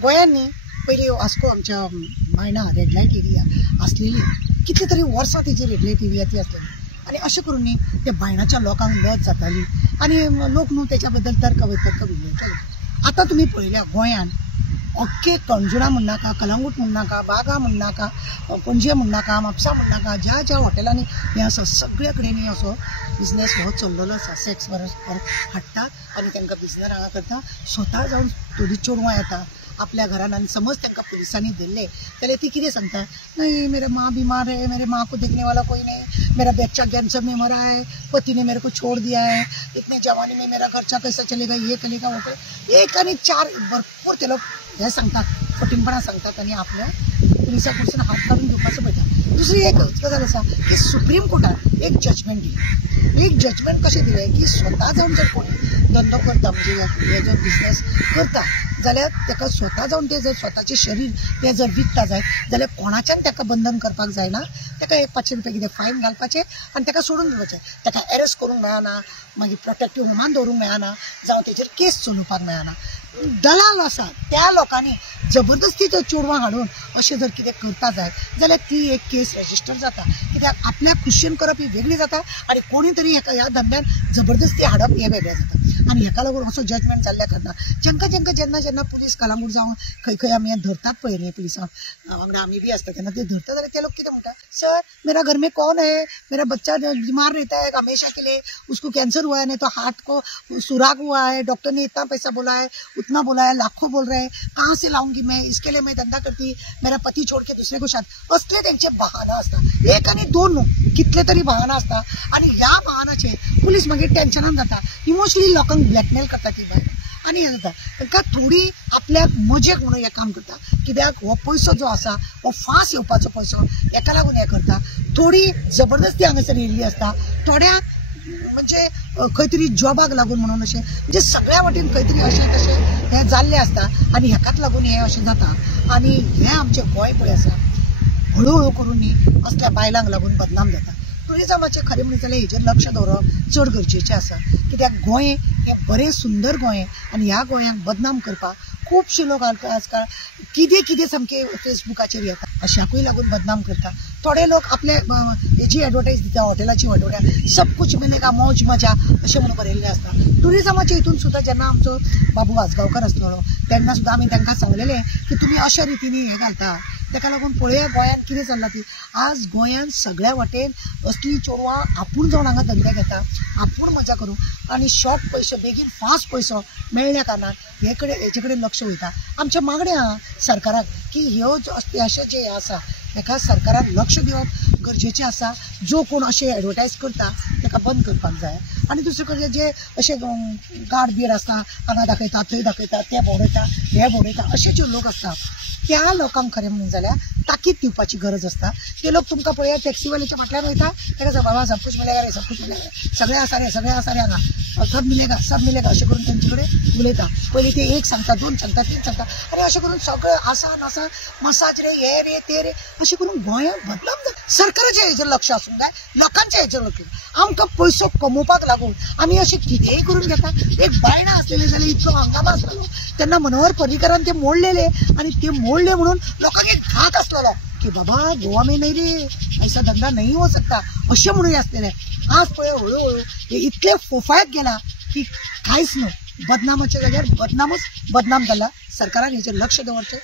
गोयांनी पयलीं वास्को आमच्या Baina red light area आसलेली कितली तरी वर्सां तेजी रेड लायट एरिया ती आसलेली आनी अशें करून न्ही ते बायणाच्या लोकांक लज जाताली आनी लोक न्हू तेच्या बद्दल तर्क वितर्क आतां तुमी पळयल्या गोंयान अख्खे कणजुणा म्हणनाका कलंगूट म्हणनाका बागा म्हणनाका पणजे म्हणनाका म्हापसा म्हणनाका ज्या ज्या हॉटेलांनी हें आसा सगळ्या कडेन असो बिजनेस हो चल्लेलो आसा सेक्स वर्कर हाडटात आनी तांकां बिजनेस हांगा करता स्वता जावन थोडीं चेडवां येता आपल्या घरान आनी समज तांकां पुलिसांनी धरले जाल्यार ती कितें सांगता नहीं मेरे माँ बीमार है, मेरे माँ को देखने वाला कोई नहीं, मेरा बच्चा कैंसर में मरा है, पति ने मेरे को छोड़ दिया है, इतने जवानी में मेरा खर्चा कैसा चलेगा, ये करेगा वो करेगा, एक आणि चार भरपूर ते लोक हे सांगतात फटींगपणा सांगतात आणि आपल्या पुलिसा कडसून हात काढून घेवपाचो पळयता। दुसरी एक गजाल आसा की सुप्रीम कोर्टान एक जजमेंट दिली। एक जजमेंट कशें दिलें की स्वता जावन जर कोणी धंदो करता म्हणजे हे जो बिजनेस करता जाल्यार ताका स्वता जावन ते जर स्वताचें शरीर ते जर विकता जाय जाल्यार कोणाच्यान ताका बंधन करपाक जायना, ताका एक 500 रुपया कितें फायन घालपाचें आनी ताका सोडून दिवपाचें, ताका अरेस्ट करूंक मेळना, मागीर प्रोटेक्टीव होमान दवरूंक मेळना, जावं तेचेर केस चलोवपाक मेळना। दलाल आसा त्या लोकांनी जबरदस्ती जर चेडवां हाडून अशें जर कितें करता जाय जाल्यार ती एक केस रजिस्टर जाता, कित्याक आपल्याक खुशेन करप ही वेगळी जाता आनी कोणी तरी ह्या धंद्यान जबरदस्ती हाडप हें वेगळें जाता। आनी हेका लागून असो जजमेंट जाल्ल्या कारणान जेंका जेन्ना जेन्ना पुलीस कलंगूट जावं खंय आमी धरतात पळय न्ही पुलिसां वांगडा आमी बी आसता तेन्ना ते धरता जाल्यार ते लोक कितें म्हणटा, सर मेरा घर में कौन है, मेरा बच्चा बीमार रहता है हमेशा के लिए, उसको कैंसर हुआ है, नहीं तो हार्ट को सुराग हुआ है, डॉक्टर ने इतना पैसा बोला है, उतना बोला है, लाखों बोल रहे हैं, कहाँ से लाऊंगी मैं, इसके लिए मैं धंधा करती, मेरा पति छोड़ के दूसरे को शादी, असले तेंचे बहाना आसता, एक आनी दोन न्हू कितले तरी बहाना आसता आनी ह्या बहानाचेर पुलीस मागीर टेन्शनान जाता, इमोशनली लोकांक ब्लॅकमेल करता ती बायल आनी हें जाता तांकां थोडी आपल्याक मजेक म्हणून हें काम करता, कित्याक हो पयसो जो आसा हो फास्ट येवपाचो पयसो हेका लागून हें करता, थोडी जबरदस्ती हांगासर येयल्ली आसता, थोड्यांक म्हणजे खंय तरी जॉबाक लागून म्हणून अशें म्हणजे सगळ्या वाटेन खंय तरी अशें तशें हें जाल्लें आसता आनी हेकाच लागून हें अशें जाता आनी हें आमचें गोंय पळय आसा हळू करून न्ही असल्या बायलांक लागून बदनाम जाता। टुरिजमाचें खरें म्हणत जाल्यार हेजेर लक्ष दवरप चड गरजेचें आसा, कित्याक गोंय हें बरें सुंदर गोंय आनी ह्या गोंयांक बदनाम करपाक खुबशे लोक आजकाल कितें सामकें फेसबुकाचेर येता अशाकूय लागून बदनाम करता। थोडे लोक आपले हेची एडवर्टायज दिता हॉटेलाची एडवर्टायज सब कुछ मिलेगा मौज मजा अशें म्हणून बरयल्लें आसता। टुरिजमाच्या हितून सुद्दां जेन्ना आमचो बाबू वासगांवकर आसलेलो तेन्ना सुद्दां आमी तांकां सांगलेलें की तुमी अशा रितीनी हें घालता, ताका लागून पळया गोंयान कितें चल्लां ती आज गोंयान सगळ्या वाटेन असली चेडवां आपूण जावन हांगा धंदे घेता, आपूण मजा करूं आनी शॉर्ट पयशे बेगीन फास्ट पयसो मेळ्ळ्या कारणान हेजे कडेन लक्ष वयता। आमच्या मागण्या आहा सरकाराक की ह्यो अशें जे आसा हेका सरकारान लक्ष दिवप गरजेचें आसा, जो कोण अशें एडवर्टायज करता ताका बंद करपाक जाय आनी दुसरे कडे जे अशें गार्ड बीड आसता हांगा दाखयता थंय दाखयता ते भोंवडयता हे भोंवडयता अशे जे लोक आसता त्या लोकांक खरें म्हणून जाल्यार ताकीद दिवपाची गरज आसता। ते लोक तुमकां पळया टॅक्सीवाल्याच्या फाटल्यान वयता ताका सांगता बाबा सब कुछ मिलेगा रे सब कुछ मिलेगा रे सगळे आसा रे हांगा सब मिलेगा अशें करून तेंचे कडेन उलयता। पयलीं ते एक सांगता दोन सांगता तीन सांगता आनी अशें करून सगळें आसा नासा मसाज रे हे रे ते रे अशें करून गोंयांत बदनाम जाता। सरकाराचें हेजेर लक्ष आसूंक जाय, लोकांचें हेजेर लक्ष आमकां पयसो कमोवपाक लागून आमी अशें कितेंय करून घेता। एक बायणां आसलेली जाल्यार इतलो हंगामा आसलेलो तेन्ना मनोहर पर्रीकरान ते मोडलेले आनी ते मोडले म्हणून लोकांक एक घात आसलेलो की बाबा गोवा में नहीं रे ऐसा धंदा नहीं हो सकता अशें म्हणून आसलेले। आज पळय हळूहळू हे इतले फोफायत गेला की कांयच न्हू, बदनामाच्या जाग्यार बदनामूच बदनाम जाला। सरकारान हेजेर लक्ष दवरचें।